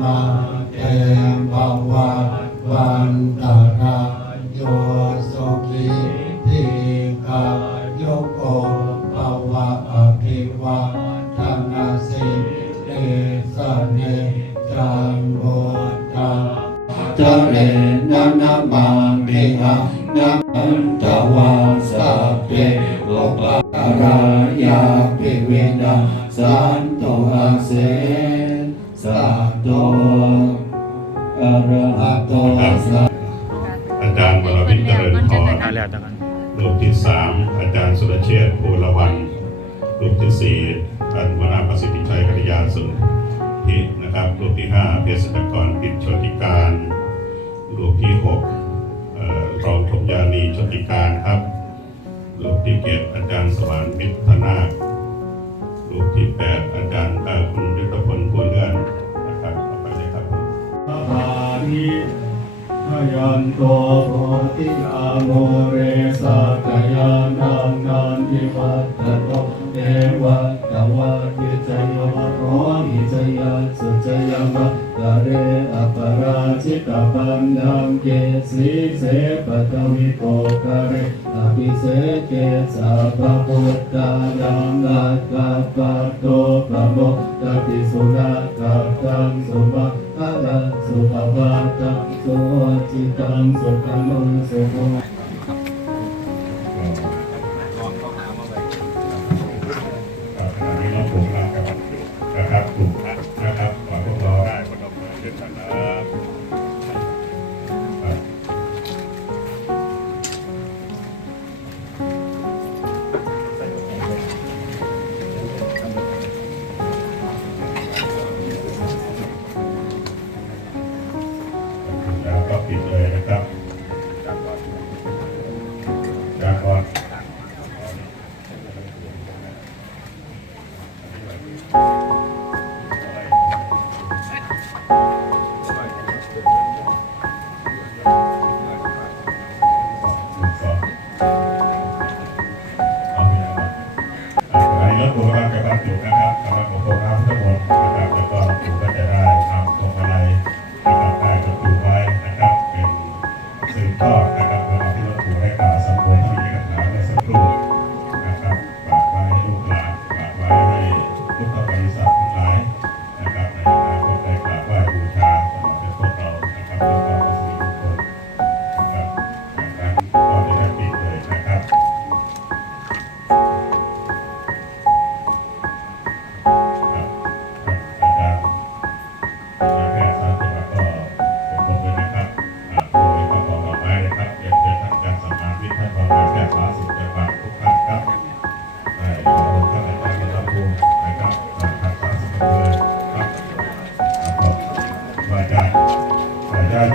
มะเตภวะวันตรายโยสุขิทิกายโกภวะอภิวะทนาสิเตสเนจังโบตาจเรนะนะมาเมหะนะอันตวะสัพเพโอปะรายาเปเวนะสันโตอาเซ สัตโตอะระหะโตสัมอาจารย์วรวิทย์เจริญพรได้แล้วจังกันรูปที่สามอาจารย์สุรเชษฐ์ภูละวันรูปที่สี่ท่านวนาประสิทธิชัยกัลยาสุนทินะครับรูปที่ห้าเภสัชกรกิจโชติการรูปที่หกรองธมยานีชติการครับรูปที่เจ็ดอาจารย์สวานมิตรธนาครูปที่แปด ยันโตโพธิยาโมเรสักยานังนันทิวัตตโตเอวะตวะกิจยวะโรหิจยาสุจยวะ กะเรอปราชิตปันดังเกสีเสปตวิโกกะเรอภิเสเกสะปะพุทธานังอัตตะปะโตปะโมตติสุนัตตะตังสุภะอะระสุภวาตังสุจิตังสุขมังสุขค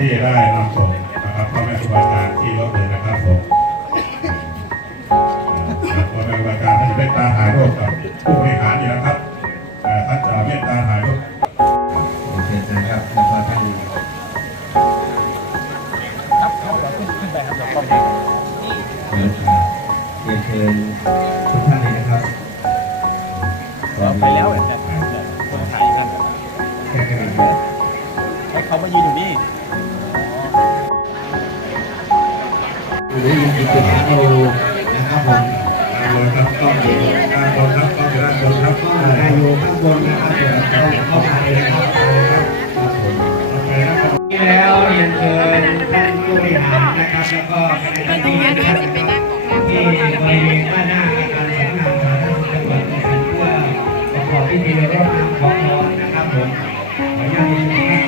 ที่ได้นำส่งนะครับพ่อแม่ครูบาอาจารย์ที่รถเลยนะครับผมพ่อแม่ครูบาอาจารย์ท่านจะเมตตาหายโรคกับผู้บริหารนี่นะครับเอ่อท่านจะเมตตาหายโรคโอเคนะครับแล้วก็ท่านขึ้นไปครับเดี๋ยวกล้องเรียนเชิญทุกท่านเลยนะครับไปแล้วแต่คนถ่ายกันแค่กระดาษให้เขามายืนอยู่นี่ หรือยินดีกับเรานะครับผมทาเลยครับต้องอยู่ด้านบนครับต้องอยู่ด้านบนครับก็ได้อยู่ข้างบนนะครับเดี๋ยวเราเข้ามาเลยนะครับครับผมโอเคนะครับที่แล้วเรียนเชิญท่านผู้บริหารนะครับแล้วก็คณะที่นะครับที่บริเวณด้านหน้าอาคารสำนักงานสาธารณสุขจังหวัดนะครับเพื่อประกอบพิธีรดน้ำขอพรนะครับผมขออนุญาต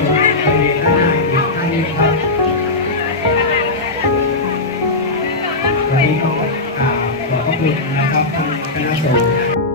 คุณนะครับท่านคณะสงฆ์